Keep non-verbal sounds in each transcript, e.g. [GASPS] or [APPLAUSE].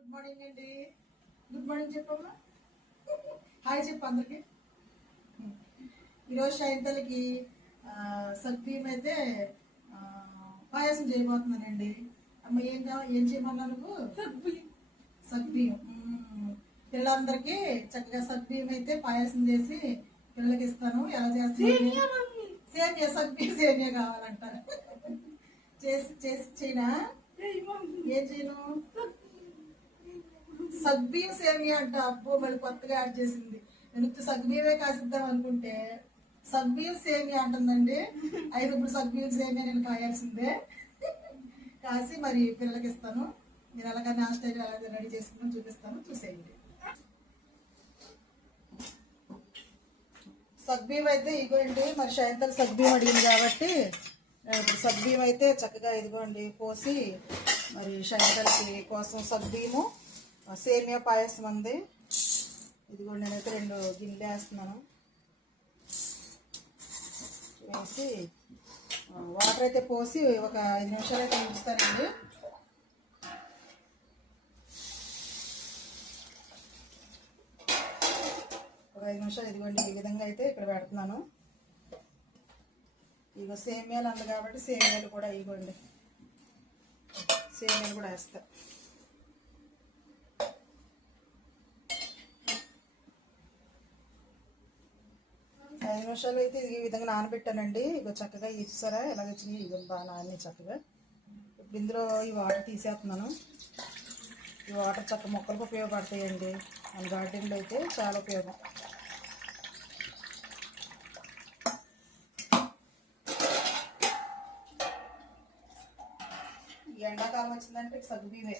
Good morning అండి good morning చెప్పమ్మా. Hi చెప్పు అందరికి. ఈరోజు సాయంత్రాలకి సగ్బియ్యం అయితే పాయసం చేయబోతున్నానండి అమ్మ ఏం కావాలి ఏం చేయమన్నా నువ్వు. పిల్లలందరికీ చక్కగా సగ్బియ్యం అయితే పాయసం చేసి పిల్లలకి ఇస్తాను. ఎలా చేస్తాను? సేమియా సగ్బియ్యం సేమియా కావాలంట చేసి చేసి చేయనా? ఏం చేయను? సగ్బియ్యం సేమియా అంట. అబ్బో మళ్ళీ కొత్తగా యాడ్ చేసింది. నేను ఉత్తి సగ్బియ్యమే కాసిద్దాం అనుకుంటే సగ్బియ్యం సేమియా అంటుందండి. అయితే ఇప్పుడు సగ్బియ్యం సేమియా నేను కాయాల్సిందే. కాసి మరి పిల్లలకి ఇస్తాను. మీరు అలాగా ఆ స్టైల్ అలాగే రెడీ చేసుకుని చూపిస్తాను. చూసేయండి. సగ్బియ్యం అయితే ఇగోండి. మరి సాయంత్రం సగ్బియ్యం అడిగింది కాబట్టి నేను ఇప్పుడు అయితే చక్కగా ఇదిగోండి పోసి మరి సాయంత్రానికి కోసం సగ్బియ్యము సేమియా పాయసం ఉంది. ఇదిగోండి నేనైతే రెండు గిన్నెలు వేస్తున్నాను. వేసి వాటర్ అయితే పోసి ఒక ఐదు నిమిషాలు అయితే ఉంచుతానండి. ఒక ఐదు నిమిషాలు ఇదిగోండి ఈ విధంగా అయితే ఇక్కడ పెడుతున్నాను. ఇగో సేమియాలు అంది కాబట్టి సేమియాలు కూడా ఇవ్వండి. సేమియాలు కూడా వేస్తాను ఐదు నిమిషాలు అయితే ఈ విధంగా నానబెట్టానండి. ఇగో చక్కగా ఇచ్చారా ఎలాగ వచ్చింది? ఇగో బాగా నాని చక్కగా. ఇప్పుడు ఇందులో ఈ వాటర్ తీసేస్తున్నాను. ఈ వాటర్ చక్క మొక్కలకు ఉపయోగపడతాయండి. మన గార్డెన్లో అయితే చాలా ఉపయోగం. ఎండాకాలం వచ్చిందంటే సగ్గుబీవే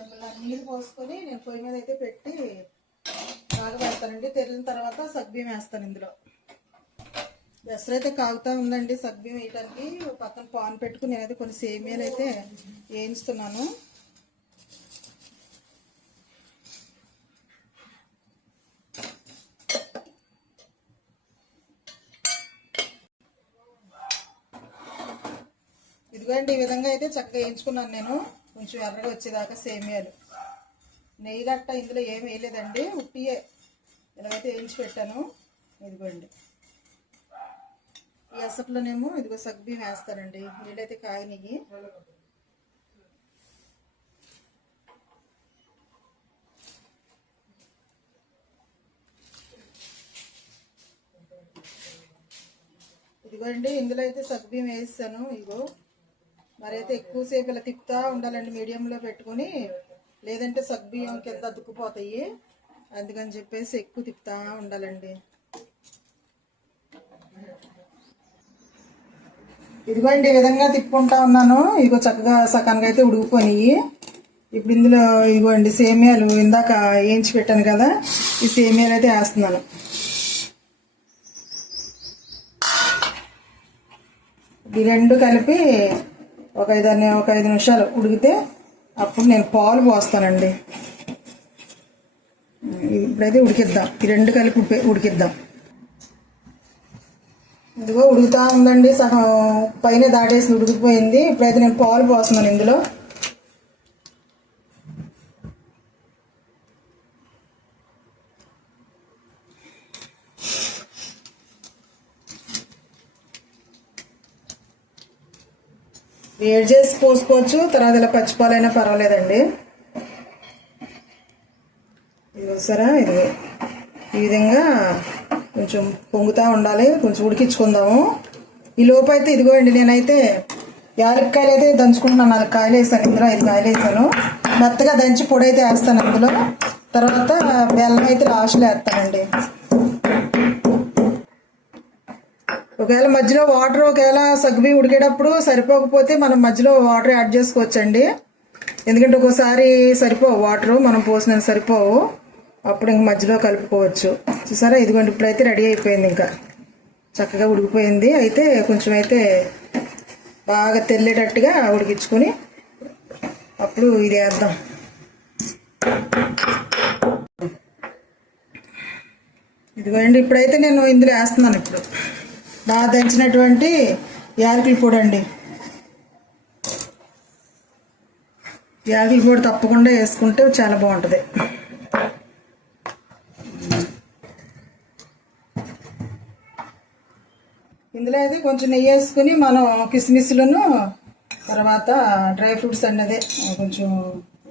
చెంబుల నీళ్ళు పోసుకొని నేను పొయ్యి మీద అయితే పెట్టి బాగా పెడతానండి. తెరిన తర్వాత సగ్బియ్యం వేస్తాను ఇందులో. దసరా అయితే కాగుతా ఉందండి సగ్బియ్యం వేయడానికి పక్కన పాన్ పెట్టుకుని నేనైతే కొన్ని సేమియాలు అయితే వేయించుతున్నాను ఇదిగోండి ఈ విధంగా అయితే చక్కగా వేయించుకున్నాను నేను. కొంచెం ఎర్రగా వచ్చేదాకా సేమియాలు. నెయ్యి గట్ట ఇందులో ఏమి వేయలేదండి ఉట్టియే ఇలాగైతే వేయించి పెట్టాను. ఇదిగోండి. ఈ అసట్లోనేమో ఇదిగో సగ్బియ్యం వేస్తానండి నీళ్ళైతే కాయనిగి ఇదిగోండి ఇందులో అయితే సగ్బియ్యం వేస్తాను. ఇగో మరి అయితే ఎక్కువసేపు ఇలా తిప్పుతా ఉండాలండి మీడియంలో పెట్టుకొని. లేదంటే సగ్బియ్యం కింద అతుక్కుపోతాయి. అందుకని చెప్పేసి ఎక్కువ తిప్పుతా ఉండాలండి. ఇదిగోండి ఈ విధంగా తిప్పుకుంటా ఉన్నాను. ఇదిగో చక్కగా సకానికి అయితే ఉడికిపోయినాయి. ఇప్పుడు ఇందులో ఇదిగోండి సేమియాలు ఇందాక వేయించి పెట్టాను కదా ఈ సేమియాలు అయితే వేస్తున్నాను. ఈ రెండు కలిపి ఒక ఐదు ఒక ఐదు నిమిషాలు ఉడికితే అప్పుడు నేను పాలు పోస్తానండి. ఇప్పుడైతే ఉడికిద్దాం. ఈ రెండు కలిపి ఉడికిద్దాం. ఇదిగో ఉడుకుతా ఉందండి. సగం పైన దాటేసి ఉడికిపోయింది. ఇప్పుడైతే నేను పాలు పోస్తున్నాను ఇందులో. వేడి చేసి పోసుకోవచ్చు. తర్వాత ఇలా పచ్చిపాలైనా పర్వాలేదండి. ఇది సరే ఇది ఈ విధంగా కొంచెం పొంగుతూ ఉండాలి. కొంచెం ఉడికించుకుందాము. ఈ లోపు అయితే ఇదిగోండి నేనైతే యాలక్కాయలు అయితే దంచుకుంటున్నాను. నాలుగు కాయలు వేసాను. ఇందులో ఐదు కాయలు వేసాను. మెత్తగా దంచి పొడి అయితే వేస్తాను అందులో. తర్వాత బెల్లం అయితే లాస్ట్లో వేస్తానండి. ఒకవేళ మధ్యలో వాటర్ ఒకవేళ సగ్గుబియ్యం ఉడికేటప్పుడు సరిపోకపోతే మనం మధ్యలో వాటర్ యాడ్ చేసుకోవచ్చండి. ఎందుకంటే ఒక్కోసారి సరిపోవు వాటరు మనం పోసిన సరిపోవు. అప్పుడు ఇంక మధ్యలో కలుపుకోవచ్చు. చూసారా? ఇదిగోండి ఇప్పుడైతే రెడీ అయిపోయింది ఇంకా. చక్కగా ఉడికిపోయింది. అయితే కొంచెం అయితే బాగా తెల్లేటట్టుగా ఉడికించుకొని అప్పుడు ఇది వేద్దాం. ఇదిగోండి ఇప్పుడైతే నేను ఇందులో వేస్తున్నాను ఇప్పుడు. బాగా దంచినటువంటి యాలకుల పొడి అండి. యాలకుల పొడి తప్పకుండా వేసుకుంటే చాలా బాగుంటుంది. ఇందులో అయితే కొంచెం నెయ్యి వేసుకుని మనం కిస్మిస్లను తర్వాత డ్రై ఫ్రూట్స్ అన్నదే కొంచెం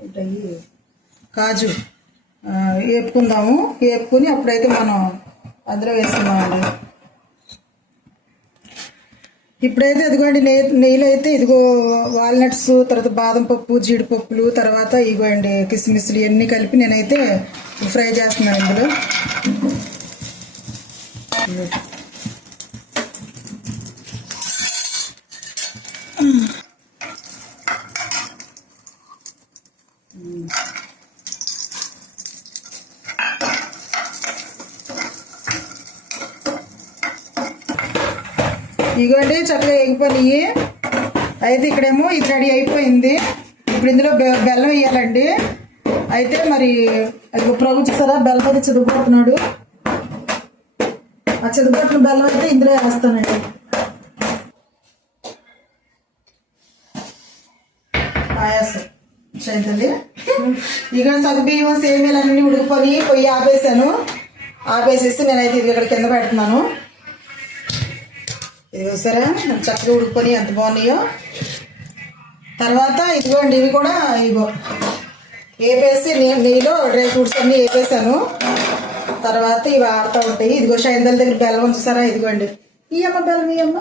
ఏంటయ్యి కాజు వేపుకుందాము. వేపుకుని అప్పుడైతే మనం అందులో వేసుకుందామండి. ఇప్పుడైతే ఇదిగోండి నెయ్యి నెయ్యిలో అయితే ఇదిగో వాల్నట్స్ తర్వాత బాదం పప్పు జీడిపప్పులు తర్వాత ఇగోండి కిస్మిస్లు ఇవన్నీ కలిపి నేనైతే ఫ్రై చేస్తున్నాను ఇందులో ఇగోండి చక్కగా అయితే ఇక్కడేమో ఇది రెడీ అయిపోయింది. ఇప్పుడు ఇందులో బె- బెల్లం వేయాలండి. అయితే మరి అది ప్రభు చూసారా బెల్లం అయితే చదువుకుంటున్నాడు ఆ చదువుకుంటున్న బెల్లం అయితే ఇందులో వేస్తానండి. పాయాసం చైతల్లి ఇక సగ బియ్యం సేమియాలు ఉడికిపోయి పొయ్యి ఆపేసాను ఆపేసేసి నేనైతే ఇది ఇక్కడ కింద పెడుతున్నాను. ఇది చూసారా చక్కగా ఉడికిపోయి ఎంత బాగున్నాయో. తర్వాత ఇదిగోండి ఇవి కూడా ఇగో వేపేసి నే- నెయ్యిలో డ్రై ఫ్రూట్స్ అన్నీ వేపేసాను తర్వాత ఇవి ఆడుతూ ఉంటాయి. ఇదిగో షైందల దగ్గర బెల్లం ఉంచుతారా ఇదిగోండి. ఈ అమ్మ బెల్లం ఈ అమ్మ?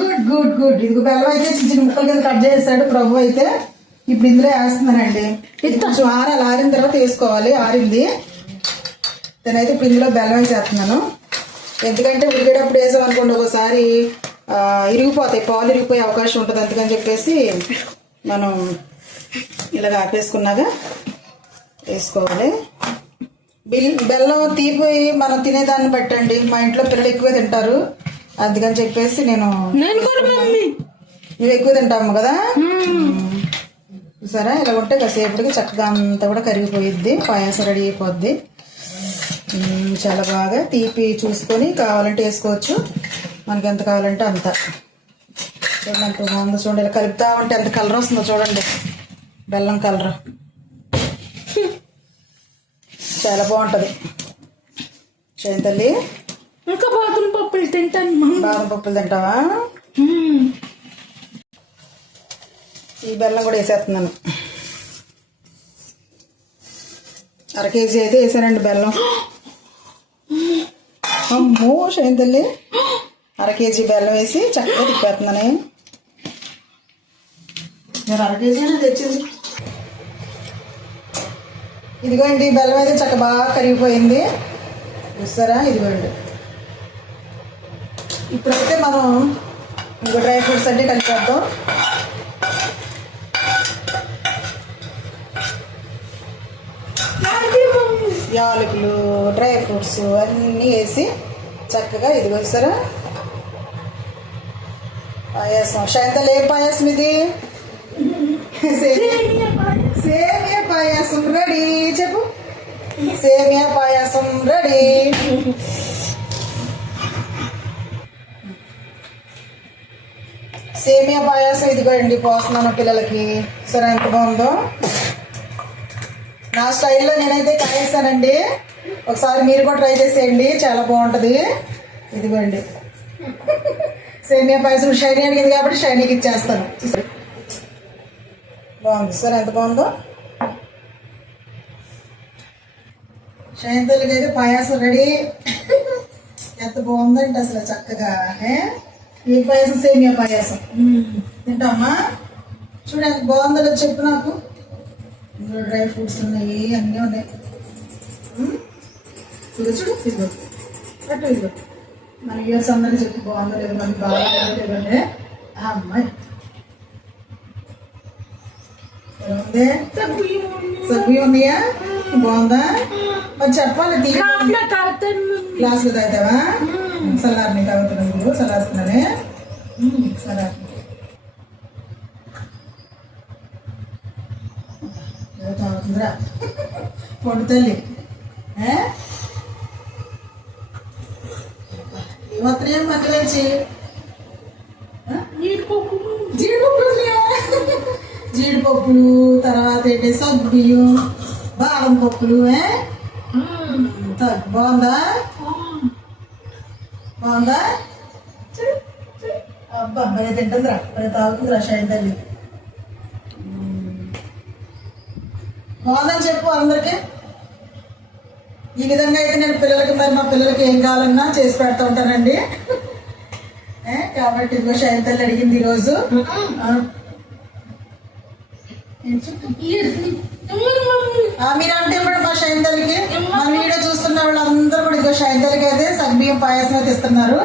Good good good. ఇదిగో బెల్లం అయితే చిన్న చిన్న ముక్కలు కింద కట్ చేసాడు ప్రభు అయితే. ఇప్పుడు ఇందులో వేస్తున్నానండి. ఇది కొంచెం ఆరాలి ఆరిన తర్వాత వేసుకోవాలి. ఆరింది. నేనైతే ఇప్పుడు ఇందులో బెల్లం వేసేస్తున్నాను. ఎందుకంటే ఉడికేటప్పుడు వేసాం అనుకోండి ఒకసారి ఇరిగిపోతాయి పాలు ఇరిగిపోయే అవకాశం ఉంటుంది అందుకని చెప్పేసి మనం ఇలాగ ఆపేసుకున్నాక వేసుకోవాలి. బిల్ బెల్లం తీపి మనం తినేదాన్ని బట్టండి. మా ఇంట్లో పిల్లలు ఎక్కువ తింటారు. అందుకని చెప్పేసి నేను నువ్వు ఎక్కువ తింటాము కదా? చూసారా ఇలా ఉంటే కాసేపటికి చక్కగా అంతా కూడా కరిగిపోయిద్ది పాయాసం రెడీ అయిపోద్ది. చాలా బాగా తీపి చూసుకొని కావాలంటే వేసుకోవచ్చు. మనకి ఎంత కావాలంటే అంత. చూడండి ఎంత బాగుందో చూడండి కలుపుతా ఉంటే ఎంత కలర్ వస్తుందో చూడండి. బెల్లం కలర్. చాలా బాగుంటుంది. చేయం తల్లి. ఇంకా బాదం పప్పులు తింటాను బాదం పప్పులు తింటావా? ఈ బెల్లం కూడా వేసేస్తున్నాను. అర కేజీ అయితే వేసానండి బెల్లం. [GASPS] అమ్మో షైన్ తల్లి. అర కేజీ బెల్లం వేసి చక్కగా తిప్పేస్తున్నాను నేను. అర కేజీ తెచ్చింది ఇదిగోండి బెల్లం అయితే చక్క బాగా కరిగిపోయింది. చూస్తారా? ఇదిగోండి. ఇప్పుడైతే మనం ఇంకో డ్రై ఫ్రూట్స్ అన్ని కలిపేద్దాం. యాలకులు డ్రై ఫ్రూట్స్ అన్నీ వేసి చక్కగా ఇదిగో సార్ పాయాసం. శాంతలు ఏ పాయాసం ఇది? సేమియా సేమియా పాయాసం రెడీ. చెప్పు. సేమియా పాయాసం రెడీ. సేమియా పాయాసం ఇదిగోండి పోస్తున్నాను పిల్లలకి. సరే ఎంత బాగుందో? నా స్టైల్లో నేనైతే కాయేస్తానండి ఒకసారి మీరు కూడా ట్రై చేసేయండి. చాలా బాగుంటుంది. ఇదిగోండి. సేమియా పాయసం షైనీ అడిగింది కాబట్టి షైనీకి ఇచ్చేస్తాను? బాగుంది. సార్ ఎంత బాగుందో? షైన్ అయితే పాయాసం రెడీ. ఎంత బాగుందండి అసలు చక్కగా ఏ? ఈ పాయసం సేమియా పాయాసం. తింటామా? చూడు ఎంత బాగుందో చెప్పు నాకు. ఇందులో డ్రై ఫ్రూట్స్ ఉన్నాయి అన్నీ ఉన్నాయి? ఇదిగో చూడు ఇదిగో. అటు ఇదిగో. మన ఇయర్స్ అందరూ చెప్పి బాగుందో లేదు మనకి బాగా లేదంటే అమ్మాయి. ఉంది ఉన్నాయా? బాగుందా? మరి చెప్పాలి గ్లాసులు తాగుతావా? సలార్ని తాగుతున్నాను సలాస్తున్నానే సలార్ తాగుతుందిరా పొండు తల్లి ఏ? ఏమవుతున్నాయి మధ్యలోంచి ఆ? జీడిపప్పు మమ్మీ. జీడిపప్పులు ఉన్నాయా? జీడిపప్పులు తర్వాత ఏంటి సగ్గు బియ్యం బాదం పప్పులు ఏ? త- బాగుందా బాగుందా చూడు, చూడు. అబ్బా భలే తింటుందిరా భలే తాగుతుందిరా షాయి తల్లి బాగుందని చెప్పు అందరికి. ఈ విధంగా అయితే నేను పిల్లలకి మరి మా పిల్లలకి ఏం కావాలన్నా చేసి పెడతా ఉంటానండి. ఏ, కాబట్టి ఇదిగో శైతల్ అడిగింది ఈరోజు. ఆ. ఏం మీరంటే ఇప్పుడు మా షైంతల్లికి మన వీడియో చూస్తున్న వాళ్ళందరూ కూడా ఇదిగో షైంతల్లికి అయితే సగ్బియ్యం పాయసం అయితే ఇస్తున్నారు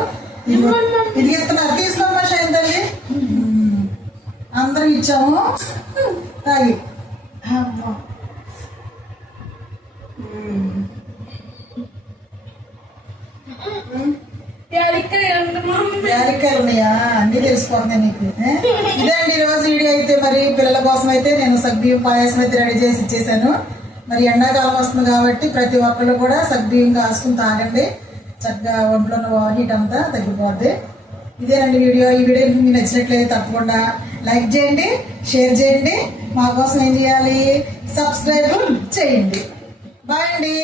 ఇది ఇస్తున్నారు. తీసుకోమ్మా షైంతల్లి అందరం ఇచ్చాము. తాగి అమ్మా. యాలక్కాయ అంట మమ్మీ యాలక్కాయలు ఉన్నాయా? అన్ని తెలిసిపోతున్నాయి నీకు ఏ? ఇదండి ఈ రోజు వీడియో అయితే మరి పిల్లల కోసం అయితే నేను సగ్బియ్యం పాయసం అయితే రెడీ చేసి ఇచ్చేసాను. మరి ఎండాకాలం వస్తుంది కాబట్టి ప్రతి ఒక్కళ్ళు కూడా సగ్బియ్యం కాసుకుని తాగండి. చక్కగా ఒంట్లో ఉన్న హీట్ అంతా తగ్గిపోద్ది. ఇదేనండి వీడియో. ఈ వీడియో మీకు నచ్చినట్లయితే తప్పకుండా లైక్ చేయండి షేర్ చేయండి. మా కోసం ఏం చేయాలి? సబ్స్క్రైబ్ చేయండి. బాయ్ అండి.